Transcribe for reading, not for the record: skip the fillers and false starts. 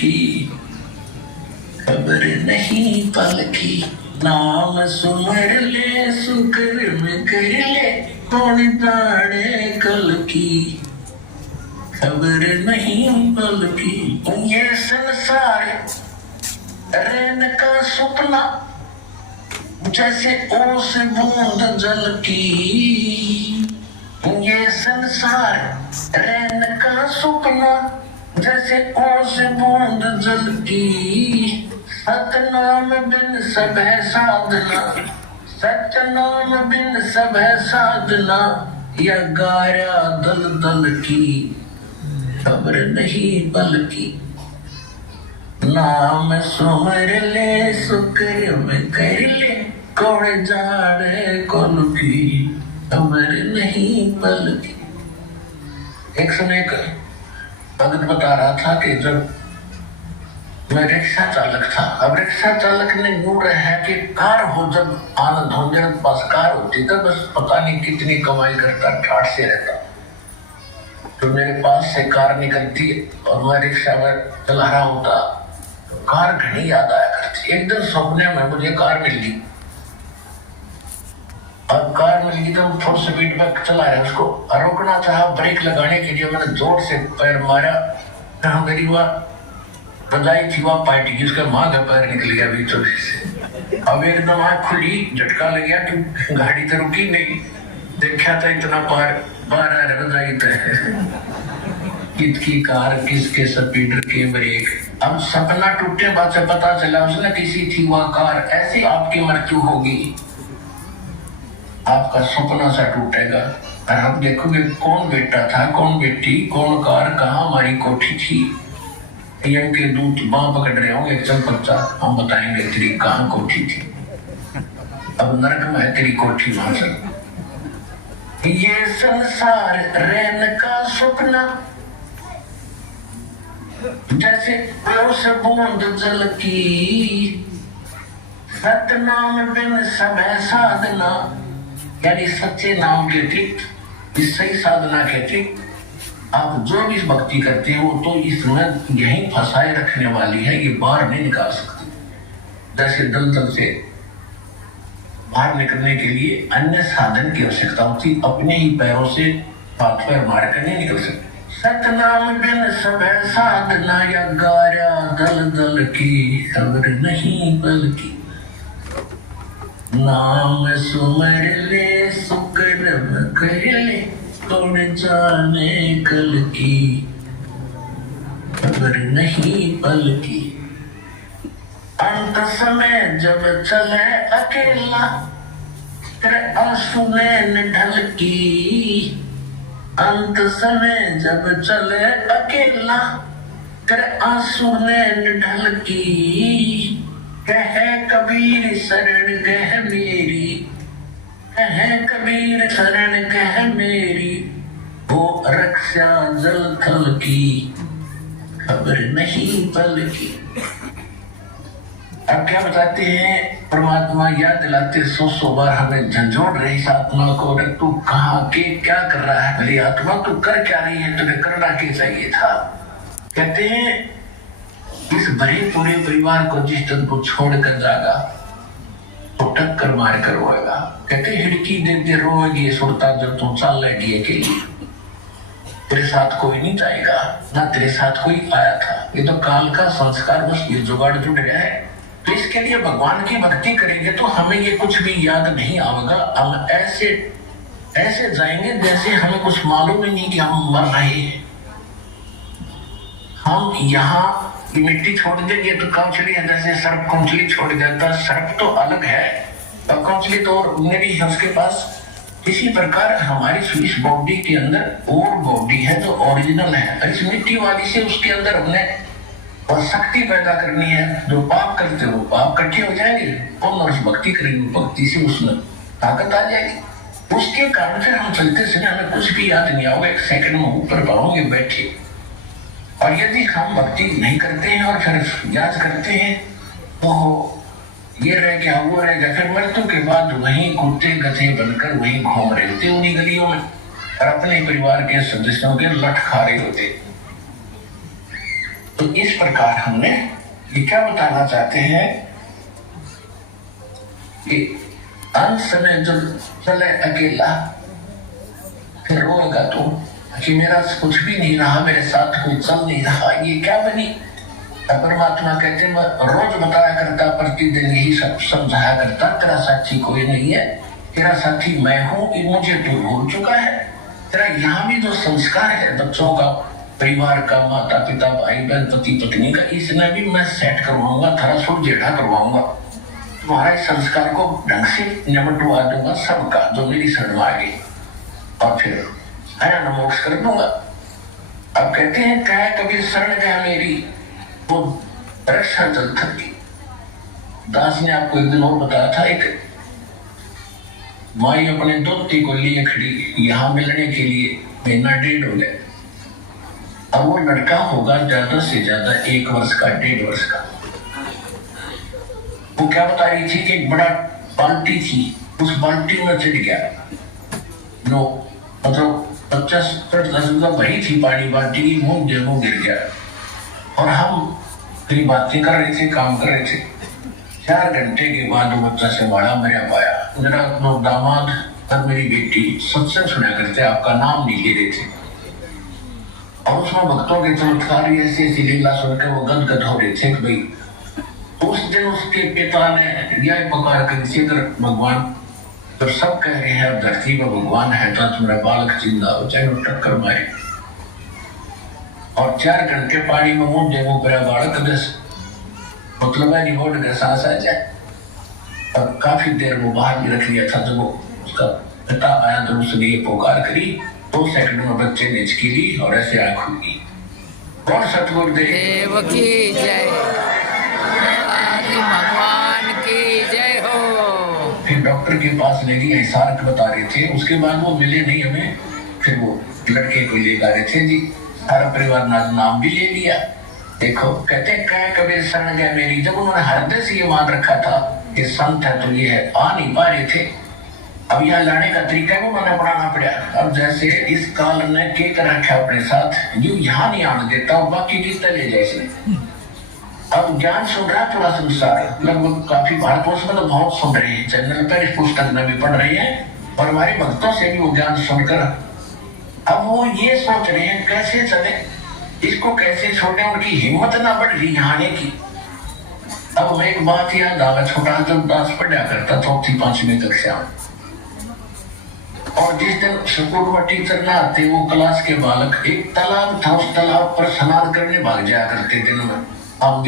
की, खबर नहीं पल की। नाम सुमर ले सुकर्म कर ले, कौन जाने कल की, खबर नहीं पल की। ये संसार रैन का सपना, जैसे ओस बूंद जल की। ये संसार रैन का सपना, जैसे ओस बूंद जल की। सतनाम बिन सब है साधना, सतनाम बिन सब है साधना। या गारा दल दल की, खबर नहीं पल की। नाम सुमर ले सुकर्म कर ले, कौन जाने कौन की, खबर नहीं पल की। एक समय का भगत बता रहा था कि जब मैं रिक्शा चालक था, अब रिक्शा चालक ने यूं है कि कार हो, जब आनंद हो मेरे पास कार होती तो बस पता नहीं कितनी कमाई करता, ठाठ से रहता। तो मेरे पास से कार निकलती और मैं रिक्शा में चला रहा होता, कार घनी याद आया करती। एक दिन सपने में मुझे कार मिल गई। अब कार मिल गई तो फुल स्पीड में चला रहे, उसको रोकना चाहा, ब्रेक लगाने के लिए मैंने जोर से पैर मारा, मेरी वह बजाई थी वह पार्टी की, उसका माँ का पैर निकल गया बीचों से। अब एकदम आँख खुली, झटका लग गया कि गाड़ी तो रुकी नहीं, देखा था इतना पार बाहर आ रहा बजाई तो किसकी कार, किसके स्पीडर के ब्रेक। अब सपना टूटने बाद से पता चला उसने किसी थी वह कार। ऐसी आपकी मृत्यु होगी, आपका सपना सा टूटेगा और हम देखोगे कौन बेटा था, कौन बेटी, कौन कार, कहाँ हमारी कोठी थी। यम के दूत बाँ पकड़ रहे होंगे, चल बच्चा हम बताएंगे तेरी कहाँ कोठी थी। अब नरक में है तेरी कोठी, वहां से। ये संसार रैन का सपना, जैसे ओस बूंद जल की। सतनाम बिन सब है साधना, यानी सच्चे नाम के अतिरिक्त, इस सही साधना के अतिरिक्त आप जो भी भक्ति करते हो तो इसमें यही फंसाए रखने वाली है, ये बाहर नहीं निकाल सकती। जैसे दलदल से बाहर निकलने के लिए अन्य साधन की आवश्यकता होती, अपने ही पैरों से हाथ पैर मार कर नहीं निकल सकते। सतनाम बिन सब है साधना, या गारा दल दल की, खबर नहीं पल की। नाम सुमर ले सुकर्म कर ले, कौन जाने कल की, खबर नहीं पल की। अंत समय जब चले अकेला, तेरे आंसू नैन ढल की। अंत समय जब चले अकेला, तेरे आंसू नैन ढल की। कहे कबीर शरण गह मेरी, कहे कबीर शरण गह मेरी। वो रक्षा जल थल की, खबर नहीं पल की। अब क्या बताते हैं परमात्मा, याद दिलाते 100 बार हमें झंझोड़ रही इस आत्मा को, तू कहाँ के क्या कर रहा है मेरी आत्मा, तू कर क्या रही है, तुझे करना क्या चाहिए था। कहते हैं इस भरे पूरे परिवार को जिस दिन को छोड़कर जागा तो टक्कर मार कर रोएगा। कहते हिड़की दे दे रोएगी सुरता जब तू चल लगी अकेली। तेरे साथ कोई नहीं जाएगा, ना तेरे साथ कोई आया था। ये तो काल का संस्कार, बस ये जुगाड़ जुड़ गया है। तो इसके लिए भगवान की भक्ति करेंगे तो हमें ये कुछ भी याद नहीं आएगा। हम ऐसे ऐसे जाएंगे जैसे हमें कुछ मालूम ही नहीं कि हम मर रहे हैं। हम यहाँ मिट्टी छोड़ देंगे तो कौंचली है, जैसे सर्प कौंचली छोड़ जाता। सर्प तो अलग है और कौंचली तो मेरी है उसके पास। इसी प्रकार हमारी इस बॉडी के अंदर और बॉडी है जो ओरिजिनल है। इस मिट्टी वाली से उसके अंदर हमने और शक्ति पैदा करनी है। जो पाप करते हो पाप इकट्ठे हो जाएंगे और उस भक्ति करेंगे, भक्ति से उसमें ताकत आ जाएगी। उसके कारण से हम चलते समय हमें कुछ भी याद नहीं आओगे, एक सेकंड में ऊपर पाओगे बैठे। और यदि हम भक्ति नहीं करते हैं और फिर याद करते हैं तो ये रह गया वो रह गया, फिर मृत्यु के बाद वहीं कुत्ते गधे बनकर वहीं घूम रहे होते उन्हीं गलियों में और अपने परिवार के सदस्यों के लठ खा रहे होते। तो इस प्रकार हमने ये क्या बताना चाहते हैं कि अंत में जब चले अकेला फिर रोएगा तो कि मेरा कुछ भी नहीं रहा, मेरे साथ कोई चल नहीं रहा, ये क्या बनी। परमात्मा कहते मैं रोज बताया करता, प्रतिदिन यही सब समझाया करता, तेरा साथी कोई नहीं है, तेरा साथी मैं हूँ, मुझे तो भूल चुका है। तेरा यहाँ भी जो संस्कार है बच्चों का, परिवार का, माता पिता भाई बहन पति पत्नी का, इसमें भी मैं सेट करवाऊंगा, थोड़ा सुलझेड़ा करवाऊंगा, तुम्हारे संस्कार को ढंग से निपटवा दूंगा सबका जो मेरी शरण आ गई, और फिर आया मोक्ष कर दूंगा। अब कहते हैं क्या कभी शरण गया मेरी वो रक्षा जल थकी। दास ने आपको एक दिन और बताया था, एक माई अपने दोती को लिए खड़ी यहाँ मिलने के लिए, महीना डेढ़ हो गया। अब वो लड़का होगा ज्यादा से ज्यादा 1 वर्ष का, 1.5 वर्ष का। वो क्या बता रही थी कि एक बड़ा बाल्टी थी, उस बाल्टी में चढ़ गया, नो मतलब 50-10 वही थी पानी, बाल्टी की मुंह गिर गया। और हम कई बातें कर रहे थे, काम कर रहे थे। 4 घंटे के बाद वो बच्चा से बड़ा मेरा पाया, मेरा दामाद और मेरी बेटी सत्संग सुना करते, आपका नाम नहीं ले रहे थे, और उसमें भक्तों के चमत्कार ऐसी ऐसी लीला सुनकर वो गदगद हो रहे थे कि भाई उस दिन उसके पिता ने यह पुकार कर अगर भगवान तो सब कह रहे हैं धरती पर भगवान है तो तुम्हारा बालक जिंदा हो, चाहे वो टक्कर मारे। और 4 घंटे पानी में मुंह देखो मेरा बालक दस मतलब है रिपोर्ट का सांस आ जाए। और काफी देर वो बाहर भी रख लिया था, जब वो उसका पिता आया तो उसने ये पुकार करी, 2 सेकंड में बच्चे ने हिचकी ली और ऐसे आंख खुली। कौन सतगुरुदेव की जय, भगवान की जय हो। फिर डॉक्टर के पास ले गई, हिसार बता रहे थे, उसके बाद वो मिले नहीं हमें। फिर वो लड़के को ले जा रहे थे जी, सारा परिवार नाम भी ले लिया। देखो कहते क्या कबीर शरण गया मेरी, जब उन्होंने हृदय से ये मान रखा था कि संत है तो ये है, आ नहीं पा रहे थे। अब यहाँ लाने का तरीका भी उन्होंने अपनाना पड़ा। अब जैसे इस काल ने के कर रखा अपने साथ, जो यहाँ नहीं आने देता बाकी जीतते ले जैसे। अब ज्ञान सुन रहा है पूरा संसार, लगभग काफी भारतवर्ष में तो बहुत सुन रहे हैं, चैनल पर इस पुस्तक में भी पढ़ रहे हैं, और हमारे भक्तों से भी वो ज्ञान सुनकर अब वो ये सोच रहे हैं कैसे चले, इसको कैसे छोड़े, उनकी हिम्मत ना बढ़ रही आने की। अब मैं एक बात याद आवा, छोटा जब दास पढ़ा करता 4th-5वीं कक्षा, और जिस दिन स्कूल में टीचर ना आते, वो क्लास के बालक, एक तालाब था, उस तालाब पर स्नान करने भाग जाया करते दिन में। अब